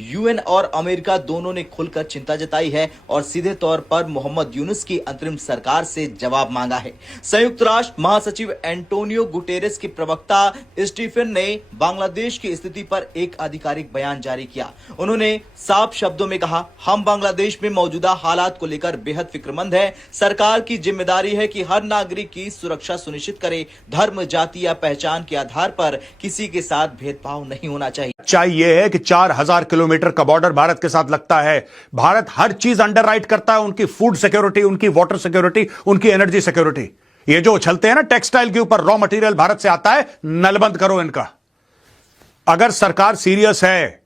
UN और America दोनों ने खुलकर चिंता जताई है और सीधे तौर पर मोहम्मद यूनुस की अंतरिम सरकार से जवाब मांगा है। संयुक्त राष्ट्र महासचिव एंटोनियो गुटेरेस के प्रवक्ता स्टीफन ने बांग्लादेश की स्थिति पर एक आधिकारिक बयान जारी किया। उन्होंने साफ शब्दों में कहा, हम बांग्लादेश में मौजूदा हालात को लेकर बेहद फिक्रमंद है। सरकार की जिम्मेदारी है कि हर नागरिक की सुरक्षा सुनिश्चित करे। धर्म, जाति या पहचान के आधार पर किसी के साथ भेदभाव नहीं होना चाहिए। चाहिए है कि 4000 किलोमीटर का बॉर्डर भारत के साथ लगता है। भारत हर चीज अंडर राइट करता है, उनकी फूड सिक्योरिटी, उनकी वाटर सिक्योरिटी, उनकी एनर्जी सिक्योरिटी। ये जो उछलते हैं ना टेक्सटाइल के ऊपर, रॉ मटेरियल भारत से आता है, नलबंद करो इनका। अगर सरकार सीरियस है,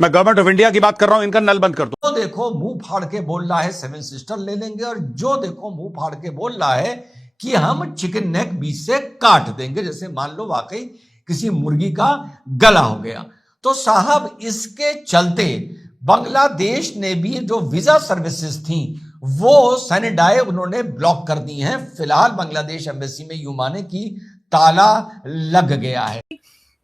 मैं गवर्नमेंट ऑफ इंडिया की बात कर रहा हूं, इनका नलबंद कर दो। जो देखो मुंह फाड़ के बोल रहा है सेवन सिस्टर ले लेंगे, और जो देखो मुंह फाड़ के बोल रहा है कि हम चिकन नेक बीच से काट देंगे, जैसे मान लो वाकई किसी मुर्गी का गला हो गया। तो साहब इसके चलते बांग्लादेश ने भी जो वीजा सर्विसेज थी वो सैनिडाए उन्होंने ब्लॉक कर दी हैं। फिलहाल बांग्लादेश एम्बेसी में यूं माने की ताला लग गया है।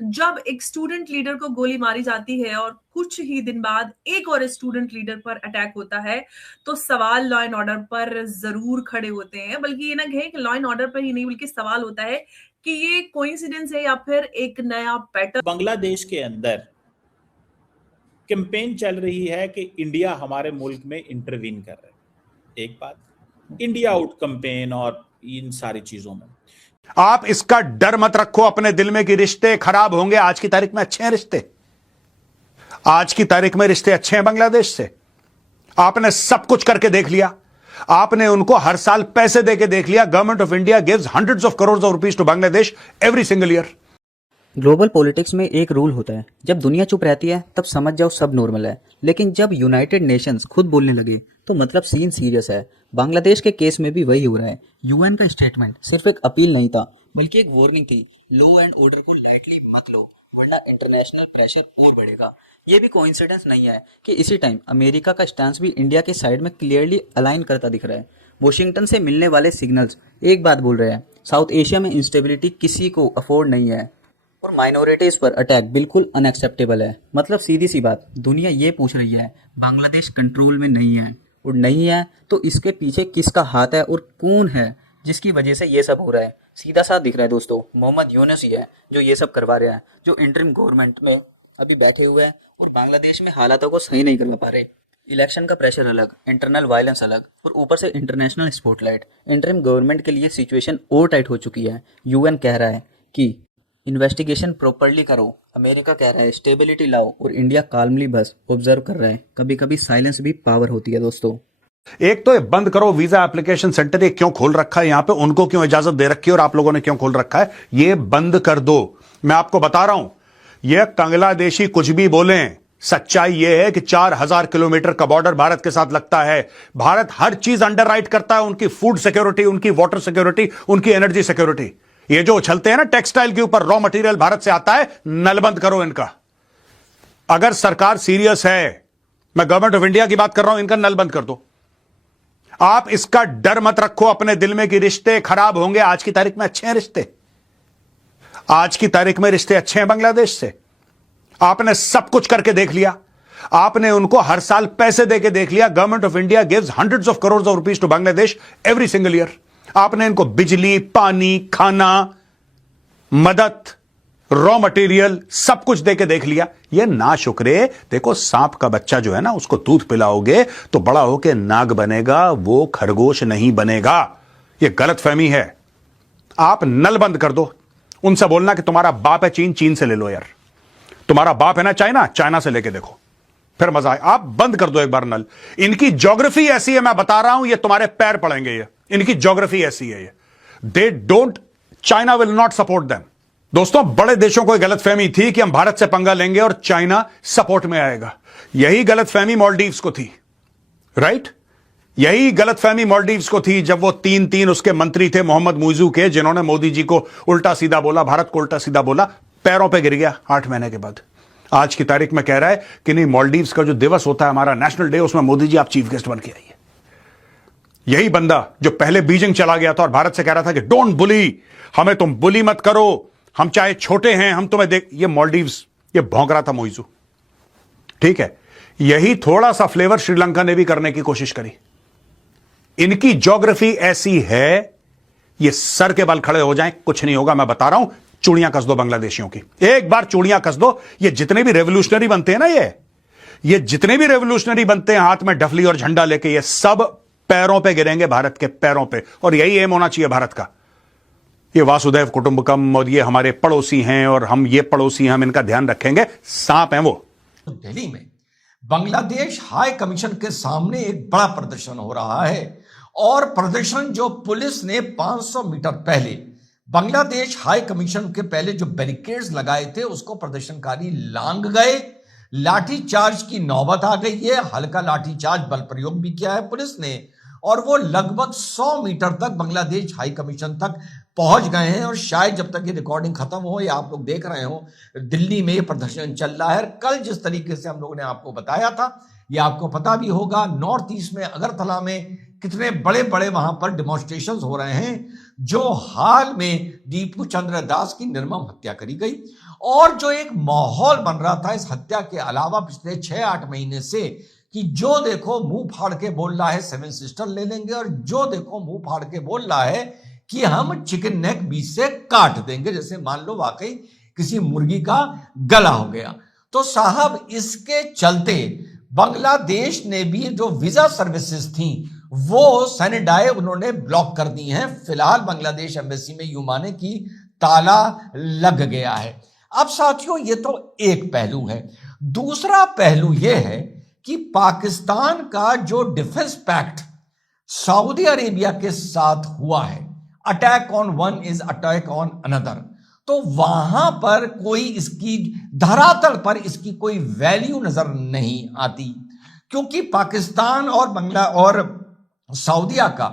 जब एक स्टूडेंट लीडर को गोली मारी जाती है और कुछ ही दिन बाद एक और स्टूडेंट लीडर पर अटैक होता है, तो सवाल लॉ एंड ऑर्डर पर जरूर खड़े होते हैं। बल्कि ये ना कहें कि लॉ एंड ऑर्डर पर ही नहीं, बल्कि सवाल होता है कि ये कोइंसिडेंस है या फिर एक नया पैटर्न। बांग्लादेश के अंदर कैंपेन चल रही है कि इंडिया हमारे मुल्क में इंटरवीन कर रहा है। एक बात, इंडिया आउट कैंपेन और इन सारी चीजों में आप इसका डर मत रखो अपने दिल में कि रिश्ते खराब होंगे। आज की तारीख में अच्छे हैं रिश्ते, आज की तारीख में रिश्ते अच्छे हैं बांग्लादेश से। आपने सब कुछ करके देख लिया, आपने उनको हर साल पैसे देके देख लिया। Government of India gives hundreds of crore of rupees to Bangladesh every single year. Global politics में एक रूल होता है, जब दुनिया चुप रहती है तब समझ जाओ सब नॉर्मल है। लेकिन जब यूनाइटेड नेशंस खुद बोलने लगे तो मतलब सीन सीरियस है। बांग्लादेश के केस में भी वही हो रहा है। यूएन का स्टेटमेंट सिर्फ एक अपील नहीं था, बल्कि एक वार्निंग थी। लॉ एंड ऑर्डर को लाइटली मत लो, वरना इंटरनेशनल प्रेशर और बढ़ेगा। ये भी कोइंसिडेंस नहीं है कि इसी टाइम अमेरिका का स्टैंस भी इंडिया के साइड में क्लियरली अलाइन करता दिख रहा है। वॉशिंगटन से मिलने वाले सिग्नल्स एक बात बोल रहे हैं, साउथ एशिया में इंस्टेबिलिटी किसी को अफोर्ड नहीं है और माइनॉरिटीज पर अटैक बिल्कुल अनएक्सेप्टेबल है। मतलब सीधी सी बात, दुनिया ये पूछ रही है बांग्लादेश कंट्रोल में नहीं है, और नहीं है तो इसके पीछे किसका हाथ है और कौन है जिसकी वजह से ये सब हो रहा है। सीधा सा दिख रहा है दोस्तों, मोहम्मद यूनुस ही है जो ये सब करवा रहा है, जो इंटरिम गवर्नमेंट में अभी बैठे हुए हैं और बांग्लादेश में हालातों को सही नहीं करवा पा रहे। इलेक्शन का प्रेशर अलग, इंटरनल वायलेंस अलग, और ऊपर से इंटरनेशनल स्पॉटलाइट। इंटरिम गवर्नमेंट के लिए सिचुएशन और टाइट हो चुकी है। यूएन कह रहा है कि इन्वेस्टिगेशन प्रॉपर्ली करो, अमेरिका कह रहा है स्टेबिलिटी लाओ, और इंडिया काल्मली बस ऑब्जर्व कर रहा है। कभी कभी साइलेंस भी पावर होती है दोस्तों। एक तो ये बंद करो वीजा एप्लीकेशन सेंटर, ये क्यों खोल रखा है यहां पे, उनको क्यों इजाजत दे रखी है और आप लोगों ने क्यों खोल रखा है, ये बंद कर दो। मैं आपको बता रहा हूं, ये बांग्लादेशी कुछ भी बोले, सच्चाई ये है कि 4000 किलोमीटर का बॉर्डर भारत के साथ लगता है। भारत हर चीज अंडर राइट करता है, उनकी फूड सिक्योरिटी, उनकी वाटर सिक्योरिटी, उनकी एनर्जी सिक्योरिटी। ये जो उछलते हैं ना टेक्सटाइल के ऊपर, रॉ मटेरियल भारत से आता है, नलबंद करो इनका। अगर सरकार सीरियस है, मैं गवर्नमेंट ऑफ इंडिया की बात कर रहा हूं, इनका नलबंद कर दो। आप इसका डर मत रखो अपने दिल में कि रिश्ते खराब होंगे। आज की तारीख में अच्छे हैं रिश्ते, आज की तारीख में रिश्ते अच्छे हैं बांग्लादेश से। आपने सब कुछ करके देख लिया, आपने उनको हर साल पैसे देके देख लिया। Government of India gives hundreds of crore of rupees to Bangladesh every single year. आपने इनको बिजली, पानी, खाना, मदद, रॉ मटेरियल सब कुछ देके देख लिया। ये ना शुक्रे। देखो, सांप का बच्चा जो है ना, उसको दूध पिलाओगे तो बड़ा होके नाग बनेगा, वो खरगोश नहीं बनेगा। ये गलत फहमी है। आप नल बंद कर दो। उनसे बोलना कि तुम्हारा बाप है चीन, चीन से ले लो यार। तुम्हारा बाप है ना चाइना, चाइना से लेके देखो, फिर मजा आए। आप बंद कर दो एक बार नल। इनकी ज्योग्राफी ऐसी है, मैं बता रहा हूं, ये तुम्हारे पैर पड़ेंगे। ये इनकी ज्योग्राफी ऐसी है, ये they don't, China will not support them. दोस्तों, बड़े देशों को गलतफहमी थी कि हम भारत से पंगा लेंगे और चाइना सपोर्ट में आएगा। यही गलतफहमी मालदीव्स को थी, राइट? यही गलतफहमी मालदीव्स को थी जब वो तीन उसके मंत्री थे मोहम्मद मुइजू के, जिन्होंने मोदी जी को उल्टा सीधा बोला, भारत को उल्टा सीधा बोला, पैरों पे गिर गया 8 महीने के बाद। आज की तारीख में कह रहा है कि नहीं, मालदीव्स का जो दिवस होता है हमारा नेशनल डे, उसमें मोदी जी आप चीफ गेस्ट बन के आइए। यही बंदा जो पहले बीजिंग चला गया था और भारत से कह रहा था कि डोंट बुली, हमें तुम बुली मत करो, हम चाहे छोटे हैं, हम तुम्हें देख, ये मालदीव्स, ये भौंक रहा था मुइजू। ठीक है, यही थोड़ा सा फ्लेवर श्रीलंका ने भी करने की कोशिश करी। इनकी ज्योग्राफी ऐसी है, ये सर के बल खड़े हो जाएं, कुछ नहीं होगा। मैं बता रहा हूं, चूड़ियां कस दो बांग्लादेशियों की, एक बार चूड़ियां कस दो। ये जितने भी रेवोल्यूशनरी बनते हैं ना, ये जितने भी रेवोल्यूशनरी बनते हैं हाथ में डफली और झंडा लेके, ये सब पैरों पे गिरेंगे, भारत के पैरों पे। और यही एम होना चाहिए भारत का। ये वासुदेव कुटुंबकम और ये हमारे पड़ोसी हैं और हम ये पड़ोसी हैं, हम इनका ध्यान रखेंगे। सांप हैं वो। दिल्ली में बांग्लादेश हाई कमीशन के सामने एक बड़ा प्रदर्शन हो रहा है और प्रदर्शन जो पुलिस ने 500 मीटर पहले बांग्लादेश हाई कमीशन के पहले जो बैरिकेड्स लगाए थे उसको प्रदर्शनकारी लांघ गए। लाठीचार्ज की नौबत आ गई है। हल्का लाठीचार्ज बल प्रयोग भी किया है पुलिस ने और वो लगभग 100 मीटर तक बांग्लादेश हाई कमीशन तक पहुंच गए हैं। और शायद जब तक ये रिकॉर्डिंग खत्म हो या आप लोग देख रहे हो, दिल्ली में ये प्रदर्शन चल रहा है। कल जिस तरीके से हम लोगों ने आपको बताया था, ये आपको पता भी होगा, नॉर्थ ईस्ट में अगरतला में कितने बड़े बड़े वहां पर डिमॉन्स्ट्रेशंस हो रहे हैं, जो हाल में दीपू चंद्र दास की निर्मम हत्या करी गई। और जो एक माहौल बन रहा था इस हत्या के अलावा पिछले 6-8 महीने से, कि जो देखो मुंह फाड़ के बोल रहा है 7 सिस्टर ले लेंगे और जो देखो मुंह फाड़ के बोल रहा है कि हम चिकन नेक बीच से काट देंगे, जैसे मान लो वाकई किसी मुर्गी का गला हो गया। तो साहब, इसके चलते बांग्लादेश ने भी जो वीजा सर्विसेज थी वो सैनिटाइज उन्होंने ब्लॉक कर दी हैं। फिलहाल बांग्लादेश एम्बेसी में यूं माने कि ताला लग गया है। अब साथियों, ये तो एक पहलू है। दूसरा पहलू यह है कि पाकिस्तान का जो डिफेंस पैक्ट सऊदी अरेबिया के साथ हुआ है, attack on one is attack on another, तो वहां पर कोई इसकी धरातल पर इसकी कोई वैल्यू नजर नहीं आती, क्योंकि पाकिस्तान और बांग्ला और सऊदीया का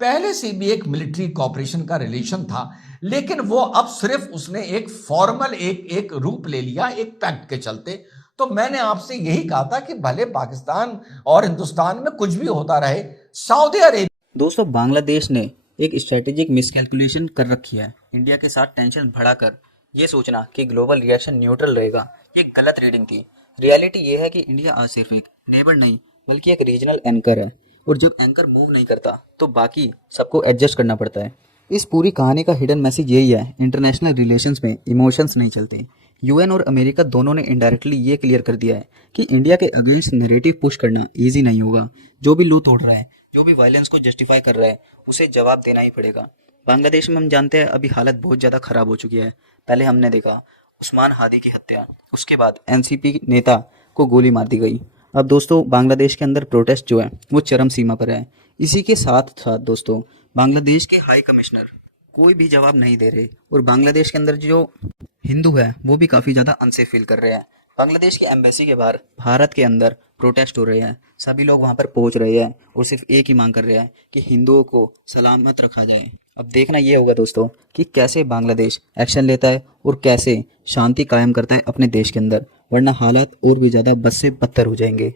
पहले से भी एक मिलिट्री कॉपरेशन का रिलेशन था, लेकिन वो अब सिर्फ उसने एक फॉर्मल एक रूप ले लिया एक पैक्ट के चलते। तो मैंने आपसे यही कहा था कि भले पाकिस्तान और हिंदुस्तान में कुछ भी होता रहे, सऊदी अरेबिया। दोस्तों, बांग्लादेश ने एक स्ट्रेटेजिक मिसकैलकुलेशन कर रखी है। इंडिया के साथ टेंशन बढ़ाकर ये सोचना कि ग्लोबल रिएक्शन न्यूट्रल रहेगा, ये गलत रीडिंग थी। रियलिटी ये है कि इंडिया आज सिर्फ एक नेबर नहीं बल्कि एक रीजनल एंकर है, और जब एंकर मूव नहीं करता तो बाकी सबको एडजस्ट करना पड़ता है। इस पूरी कहानी का हिडन मैसेज यही है, इंटरनेशनल रिलेशंस में इमोशंस नहीं चलते। यूएन और अमेरिका दोनों ने इनडायरेक्टली ये क्लियर कर दिया है कि इंडिया के अगेंस्ट नैरेटिव पुश करना इजी नहीं होगा। जो भी लू तोड़ रहा है, जो भी वायलेंस को जस्टिफाई कर रहा है, उसे जवाब देना ही पड़ेगा। बांग्लादेश में हम जानते हैं अभी हालत बहुत ज़्यादा खराब हो चुकी है। पहले हमने देखा उस्मान हादी की हत्या, उसके बाद एनसीपी नेता को गोली मार दी गई। अब दोस्तों, बांग्लादेश के अंदर प्रोटेस्ट जो है वो चरम सीमा पर है। इसी के साथ साथ दोस्तों, बांग्लादेश के हाई कमिश्नर कोई भी जवाब नहीं दे रहे, और बांग्लादेश के अंदर जो हिंदू है वो भी काफ़ी ज़्यादा अनसेफ फील कर रहे हैं। बांग्लादेश की एम्बेसी के बाहर भारत के अंदर प्रोटेस्ट हो रहे हैं, सभी लोग वहां पर पहुंच रहे हैं और सिर्फ एक ही मांग कर रहे हैं कि हिंदुओं को सलामत रखा जाए। अब देखना ये होगा दोस्तों कि कैसे बांग्लादेश एक्शन लेता है और कैसे शांति कायम करता है अपने देश के अंदर, वरना हालात और भी ज़्यादा बद से बदतर हो जाएंगे।